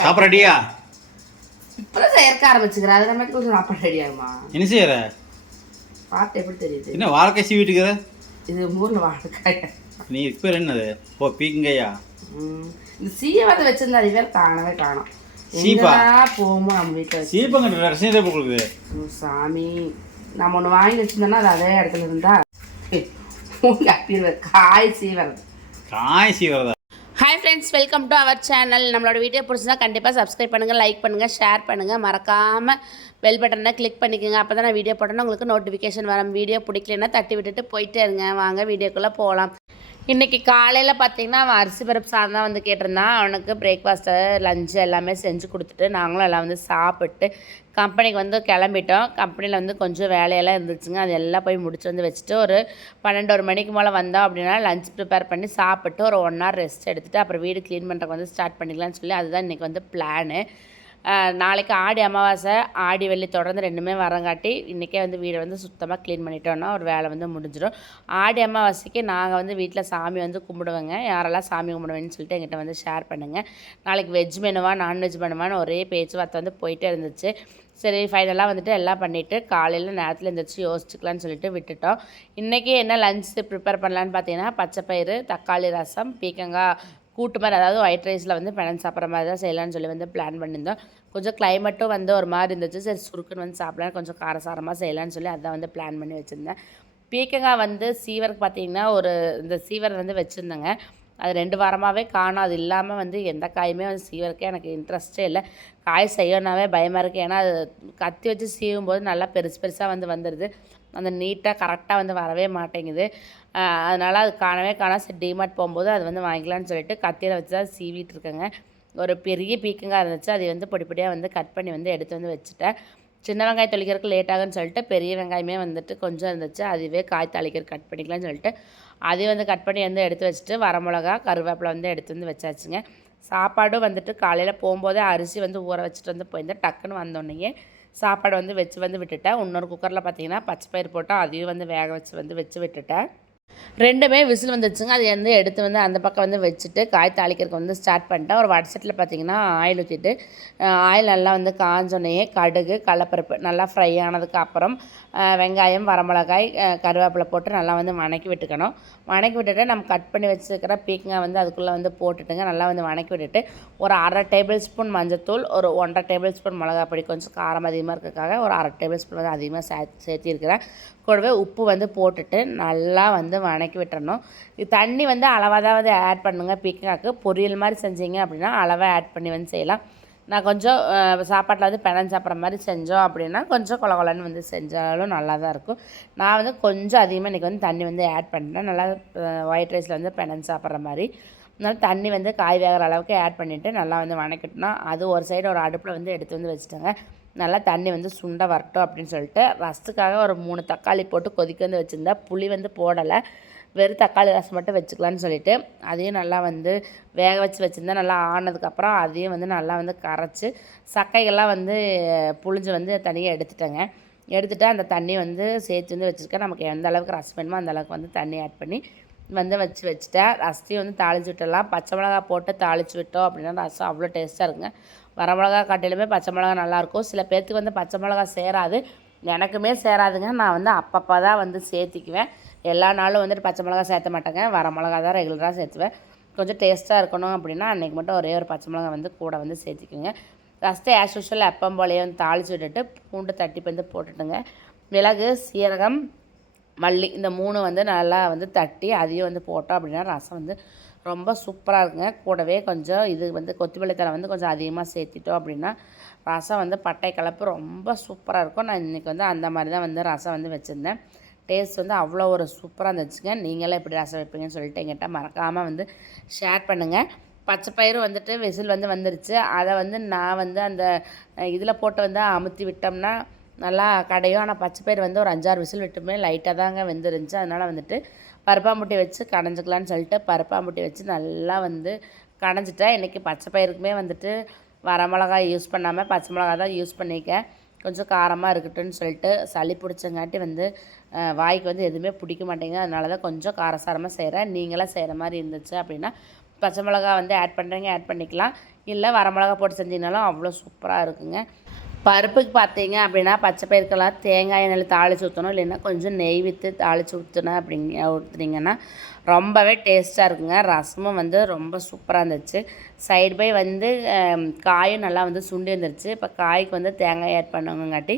சாப்பிட்றடியா இப்பதான் சேர்க்க ஆரம்பிச்சுக்கிறேன் அது நம்ம கொஞ்சம் சாப்பாடு ரெடி ஆகுமா? என்ன செய்யற? பார்த்து எப்படி தெரியுது? என்ன வாழைக்காய் சீவிட்டுக்கிற இது ஊர்ல வாழைக்காய். நீ பேர் என்னது? ஓ பீக்கங்கையா? ம். இந்த சீவத்தை வச்சிருந்தா அது பேர் காணவே காணும். சீப்பா? போமோ நம்ம வீட்டில் கொடுக்குது? சாமி. நம்ம ஒன்று வாங்கி வச்சிருந்தோம்னா அது அதே இடத்துல இருந்தா மூடி அப்பிடுவேன் காய் சீவறது. காய் சீவிரதா hi friends welcome to our channel நம்மளோட வீடியோ பிடிச்சிருந்தா கண்டிப்பாக சப்ஸ்கிரைப் பண்ணுங்கள் லைக் பண்ணுங்கள் ஷேர் பண்ணுங்கள் மறக்காமல் பெல் பட்டனை கிளிக் பண்ணிக்கோங்க. அப்போ தான் நான் வீடியோ போட்டோன்னா உங்களுக்கு நோட்டிஃபிகேஷன் வரும். வீடியோ பிடிக்கலன்னா தட்டி விட்டுட்டு போயிட்டே இருங்க. வாங்க வீடியோக்குள்ளே போகலாம் இன்றைக்கி காலையில் பார்த்தீங்கன்னா அவன் அரிசி பருப்பு சாதம் தான் வந்து கேட்டிருந்தான். அவனுக்கு பிரேக்ஃபாஸ்ட்டு லஞ்சு எல்லாமே செஞ்சு கொடுத்துட்டு நாங்களும் எல்லாம் வந்து சாப்பிட்டு கம்பெனிக்கு வந்து கிளம்பிட்டோம். கம்பெனியில் வந்து கொஞ்சம் வேலையெல்லாம் இருந்துச்சுங்க. அது எல்லாம் போய் முடிச்சு வந்து வச்சுட்டு ஒரு பன்னெண்டு ஒரு மணிக்கு மேலே வந்தோம் அப்படின்னா லஞ்ச் ப்ரிப்பேர் பண்ணி சாப்பிட்டு ஒரு ஒன் ஹவர் ரெஸ்ட் எடுத்துகிட்டு அப்புறம் வீடு க்ளீன் பண்ணுறதுக்கு வந்து ஸ்டார்ட் பண்ணிக்கலாம்னு சொல்லி அதுதான் இன்றைக்கி வந்து பிளானு நாளைக்கு ஆடி அமாவாசை ஆடி வெள்ளி தொடர்ந்து ரெண்டுமே வரங்காட்டி இன்றைக்கே வந்து வீடை வந்து சுத்தமாக க்ளீன் பண்ணிட்டோன்னா ஒரு வேலை வந்து முடிஞ்சிடும். ஆடி அமாவாசைக்கு நாங்கள் வந்து வீட்டில் சாமி வந்து கும்பிடுவேங்க. யாரெல்லாம் சாமி கும்பிடுவேன்னு சொல்லிட்டு எங்கிட்ட வந்து ஷேர் பண்ணுங்கள் நாளைக்கு வெஜ் மெனுவா நான்வெஜ் மெனுவான்னு ஒரே பேச்சுவார்த்தை வந்து போயிட்டே இருந்துச்சு. சரி ஃபைனலாக வந்துட்டு எல்லாம் பண்ணிவிட்டு காலையில் நேரத்தில் எழுந்திரிச்சு யோசிச்சுக்கலான்னு சொல்லிட்டு விட்டுட்டோம். இன்றைக்கி என்ன லஞ்ச் ப்ரிப்பேர் பண்ணலான்னு பார்த்தீங்கன்னா பச்சைப்பயிறு தக்காளி ரசம் பீக்கங்காய் கூட்டு மாதிரி அதாவது ஒயிட் ரைஸில் வந்து பிணைஞ்சு சாப்பிட்ற மாதிரி தான் செய்யலாம்னு சொல்லி வந்து பிளான் பண்ணியிருந்தோம். கொஞ்சம் கிளைமேட்டும் வந்து ஒரு மாதிரி இருந்துச்சு. சரி சுருக்குன்னு வந்து சாப்பிடலாம். கொஞ்சம் காரசாரமாக செய்யலாம்னு சொல்லி அதான் வந்து பிளான் பண்ணி வச்சுருந்தேன். பீக்கங்காய் வந்து சீவருக்கு பார்த்தீங்கன்னா ஒரு இந்த சீவர் வந்து வச்சுருந்தேங்க. அது ரெண்டு வாரமாகவே காணும். அது இல்லாமல் வந்து எந்த காயுமே வந்து சீவருக்கே எனக்கு இன்ட்ரெஸ்ட்டே இல்லை. காய் செய்யணுனாவே பயமாக இருக்குது ஏன்னா அது கத்தி வச்சு சீவும் போது நல்லா பெருசு பெருசாக வந்து வந்துடுது அந்த நீட்டாக கரெக்டாக வந்து வரவே மாட்டேங்குது. அதனால் அது காணவே காணா சரி டிமார்ட் போகும்போது அது வந்து வாங்கிக்கலாம்னு சொல்லிட்டு கத்தியில் வச்சு தான் சீவிட்டு இருக்கேங்க. ஒரு பெரிய பீக்கங்காக இருந்துச்சு அதை வந்து பொடி வந்து கட் பண்ணி வந்து எடுத்து வந்து வச்சுட்டேன். சின்ன வெங்காயம் தொளிக்கிறதுக்கு லேட் ஆகுன்னு சொல்லிட்டு பெரிய வெங்காயமே வந்துட்டு கொஞ்சம் இருந்துச்சு அதுவே காய் தாளிக்கிற கட் பண்ணிக்கலாம்னு சொல்லிட்டு அதையும் வந்து கட் பண்ணி வந்து எடுத்து வச்சுட்டு வரமிளகா கருவேப்பிலை வந்து எடுத்து வந்து வச்சாச்சுங்க. சாப்பாடும் வந்துட்டு காலையில் போகும்போதே அரிசி வந்து ஊற வச்சுட்டு வந்து போயிருந்தேன் டக்குன்னு வந்தோடனேயே சாப்பாடு வந்து வச்சு வந்து விட்டுட்டேன். இன்னொரு குக்கரில் பார்த்தீங்கன்னா பச்சை பயிர் போட்டால் அதையும் வந்து வேக வச்சு வந்து வச்சு விட்டுட்டேன். ரெண்டுமே விசில் வந்துச்சுங்க. அது வந்து எடுத்து வந்து அந்த பக்கம் வந்து வச்சுட்டு காய் தாளிக்கிறதுக்கு வந்து ஸ்டார்ட் பண்ணிட்டேன். ஒரு வடசட்டில் பார்த்தீங்கன்னா ஆயில் ஊற்றிட்டு ஆயில் நல்லா வந்து காஞ்சோடனே கடுகு கடலப்பருப்பு நல்லா ஃப்ரை ஆனதுக்கு அப்புறம் வெங்காயம் வரமிளகாய் கருவேப்பிலை போட்டு நல்லா வந்து வணக்கி விட்டுக்கணும். வணக்கி விட்டுட்டு நம்ம கட் பண்ணி வச்சுருக்கிற பீக்கங்காய் வந்து அதுக்குள்ளே வந்து போட்டுட்டுங்க. நல்லா வந்து வணக்கி விட்டுட்டு ஒரு அரை டேபிள் ஸ்பூன் மஞ்சத்தூள் ஒரு ஒன்றரை டேபிள் ஸ்பூன் மிளகா பொடி கொஞ்சம் காரம் அதிகமாக இருக்கிறதுக்காக ஒரு அரை டேபிள் ஸ்பூன் வந்து அதிகமாக சே சேர்த்திருக்கிறேன். கூடவே உப்பு வந்து போட்டுட்டு நல்லா வந்து வணக்கி விட்டுறணும். இது தண்ணி வந்து அளவாக தான் வந்து ஆட் பண்ணுங்க. பீக்காக்கு பொரியல் மாதிரி செஞ்சீங்க அப்படின்னா அளவாக ஆட் பண்ணி வந்து செய்யலாம். நான் கொஞ்சம் சாப்பாட்டில் வந்து பிணைஞ்சு சாப்பிட்ற மாதிரி செஞ்சோம் அப்படின்னா கொஞ்சம் கொல கொலன்னு வந்து செஞ்சாலும் நல்லா தான் இருக்கும். நான் வந்து கொஞ்சம் அதிகமாக இன்றைக்கி வந்து தண்ணி வந்து ஆட் பண்ணிட்டேன் நல்லா ஒயிட் ரைஸில் வந்து பிணைஞ்சு சாப்பிட்ற மாதிரி. அதனால் தண்ணி வந்து காய் வேகிற அளவுக்கு ஆட் பண்ணிவிட்டு நல்லா வந்து வணக்கிட்டோம்னா அது ஒரு சைடு ஒரு அடுப்பில் வந்து எடுத்து வந்து வச்சுட்டேங்க. நல்லா தண்ணி வந்து சுண்ட வரட்டும் அப்படின்னு சொல்லிட்டு ரசத்துக்காக ஒரு மூணு தக்காளி போட்டு கொதிக்க வந்து வச்சுருந்தா புளி வந்து போடலை. வெறும் தக்காளி ரசம் மட்டும் வச்சுக்கலான்னு சொல்லிட்டு அதையும் நல்லா வந்து வேக வச்சு வச்சுருந்தா நல்லா ஆனதுக்கப்புறம் அதையும் வந்து நல்லா வந்து கரைச்சி சக்கைகள்லாம் வந்து புழிஞ்சு வந்து தனியாக எடுத்துட்டேங்க. எடுத்துகிட்டு அந்த தண்ணி வந்து சேர்த்து வந்து வச்சுருக்கேன். நமக்கு எந்த அளவுக்கு ரசம் வேணுமோ அந்த அளவுக்கு வந்து தண்ணி ஆட் பண்ணி வந்து வச்சு வச்சுட்டேன். ரசத்தையும் வந்து தாளிச்சு விட்டுடலாம். பச்சை மிளகா போட்டு தாளிச்சு விட்டோம் அப்படின்னா ரசம் அவ்வளோ டேஸ்ட்டாக இருக்குங்க. வரமிளகா காட்டிலுமே பச்சை மிளகா நல்லாயிருக்கும். சில பேர்த்துக்கு வந்து பச்சை மிளகா சேராது. எனக்குமே சேராதுங்க. நான் வந்து அப்பப்போ தான் வந்து சேர்த்திக்குவேன். எல்லா நாளும் வந்துட்டு பச்சை மிளகா சேர்த்த மாட்டேங்க. வர மிளகா தான் ரெகுலராக சேர்த்துவேன். கொஞ்சம் டேஸ்ட்டாக இருக்கணும் அப்படின்னா அன்றைக்கி மட்டும் ஒரே ஒரு பச்சை மிளகா வந்து கூட வந்து சேர்த்திக்குங்க. ரசத்தை ஆஸ் யூஷுவல் அப்பம் போலேயே வந்து தாளிச்சு விட்டுட்டு பூண்டு தட்டி வந்து போட்டுட்டுங்க. மிளகு சீரகம் மல்லி இந்த மூணு வந்து நல்லா வந்து தட்டி அதையும் வந்து போட்டோம் அப்படின்னா ரசம் வந்து ரொம்ப சூப்பராக இருக்குங்க. கூடவே கொஞ்சம் இது வந்து கொத்தமல்லி தழை வந்து கொஞ்சம் அதிகமாக சேர்த்திட்டோம் அப்படின்னா ரசம் வந்து பட்டை கலப்பு ரொம்ப சூப்பராக இருக்கும். நான் இன்றைக்கி வந்து அந்த மாதிரி தான் வந்து ரசம் வந்து வச்சுருந்தேன். டேஸ்ட் வந்து அவ்வளோ ஒரு சூப்பராக இருந்துச்சுங்க. நீங்களே எப்படி ரசம் வைப்பீங்கன்னு சொல்லிட்டு எங்கிட்ட மறக்காமல் வந்து ஷேர் பண்ணுங்கள் பச்சை பயிறு வந்துட்டு விசில் வந்து வந்துருச்சு. அதை வந்து நான் வந்து அந்த இதில் போட்டு வந்து அமுத்தி விட்டோம்னா நல்லா கடையும் ஆனால் பச்சை பயிறு வந்து ஒரு அஞ்சாறு விசில் விட்டுமே லைட்டாக தாங்க வெந்துருந்துச்சு. அதனால் வந்துட்டு பருப்பாம்புட்டி வச்சு கடைஞ்சிக்கலான்னு சொல்லிட்டு பருப்பாம்புட்டி வச்சு நல்லா வந்து கடைஞ்சிட்டேன். இன்றைக்கி பச்சை பயிருக்குமே வந்துட்டு வரமிளகாய் யூஸ் பண்ணாமல் பச்சை மிளகாய் தான் யூஸ் பண்ணிக்க கொஞ்சம் காரமாக இருக்கட்டும்னு சொல்லிட்டு சளி பிடிச்சங்காட்டி வந்து வாய்க்கு வந்து எதுவுமே பிடிக்க மாட்டேங்குது. அதனால தான் கொஞ்சம் காரசாரமாக செய்கிறேன் நீங்களாம் செய்கிற மாதிரி இருந்துச்சு அப்படின்னா பச்சை மிளகா வந்து ஆட் பண்ணுறீங்க ஆட் பண்ணிக்கலாம். இல்லை வரமிளகா போட்டு செஞ்சீங்கனாலும் அவ்வளோ சூப்பராக இருக்குங்க. பருப்புக்கு பார்த்தீங்க அப்படின்னா பச்சை பயிர்க்கெல்லாம் தேங்காய் எண்ணெயில் தாளித்து ஊற்றணும் இல்லைன்னா கொஞ்சம் நெய் விற்று தாளித்து ஊற்றுனா அப்படிங்க ஊற்றுனீங்கன்னா ரொம்பவே டேஸ்ட்டாக இருக்குங்க. ரசமும் வந்து ரொம்ப சூப்பராக இருந்துச்சு. சைடு பை வந்து காயும் நல்லா வந்து சுண்டி வந்துருச்சு. இப்போ காய்க்கு வந்து தேங்காய் ஆட் பண்ணுவங்காட்டி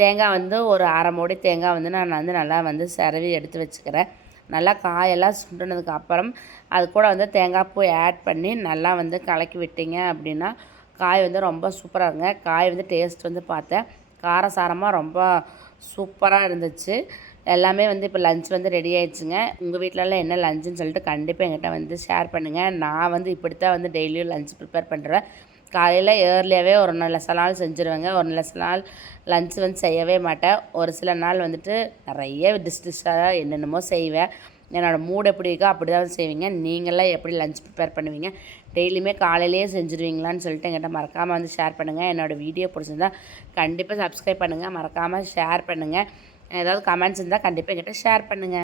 தேங்காய் வந்து ஒரு அரை மூடி தேங்காய் வந்து நான் வந்து நல்லா வந்து செரவி எடுத்து வச்சுக்கிறேன். நல்லா காயெல்லாம் சுண்டினதுக்கு அப்புறம் அது கூட வந்து தேங்காய் பூ ஆட் பண்ணி நல்லா வந்து கலக்கி விட்டீங்க அப்படின்னா காய் வந்து ரொம்ப சூப்பராக இருங்க காய் வந்து டேஸ்ட் வந்து பார்த்தேன். காரசாரமாக ரொம்ப சூப்பராக இருந்துச்சு. எல்லாமே வந்து இப்போ லஞ்ச் வந்து ரெடி ஆயிடுச்சுங்க. உங்கள் வீட்டிலலாம் என்ன லஞ்சுன்னு சொல்லிட்டு கண்டிப்பாக எங்கிட்ட வந்து ஷேர் பண்ணுங்கள் நான் வந்து இப்படி தான் வந்து டெய்லியும் லஞ்ச் ப்ரிப்பேர் பண்ணுறேன் காலையில் ஏர்லியாகவே ஒரு நல்ல சில நாள் செஞ்சுருவேங்க. ஒரு நல்ல சில நாள் லஞ்ச் வந்து செய்யவே மாட்டேன். ஒரு சில நாள் வந்துட்டு நிறைய டிஷ் டிஷ்ஷாக என்னென்னமோ செய்வேன். என்னோடய மூட் எப்படி இருக்கோ அப்படி தான் செய்வீங்க. நீங்களாம் எப்படி லஞ்ச் ப்ரிப்பேர் பண்ணுவீங்க? டெய்லியுமே காலையிலேயே செஞ்சுருவீங்களான்னு சொல்லிட்டு என்கிட்ட மறக்காமல் வந்து ஷேர் பண்ணுங்கள் என்னோடய வீடியோ பிடிச்சிருந்தா கண்டிப்பாக சப்ஸ்கிரைப் பண்ணுங்கள் மறக்காமல் ஷேர் பண்ணுங்கள் ஏதாவது கமெண்ட்ஸ் இருந்தால் கண்டிப்பாக என்கிட்ட ஷேர் பண்ணுங்கள்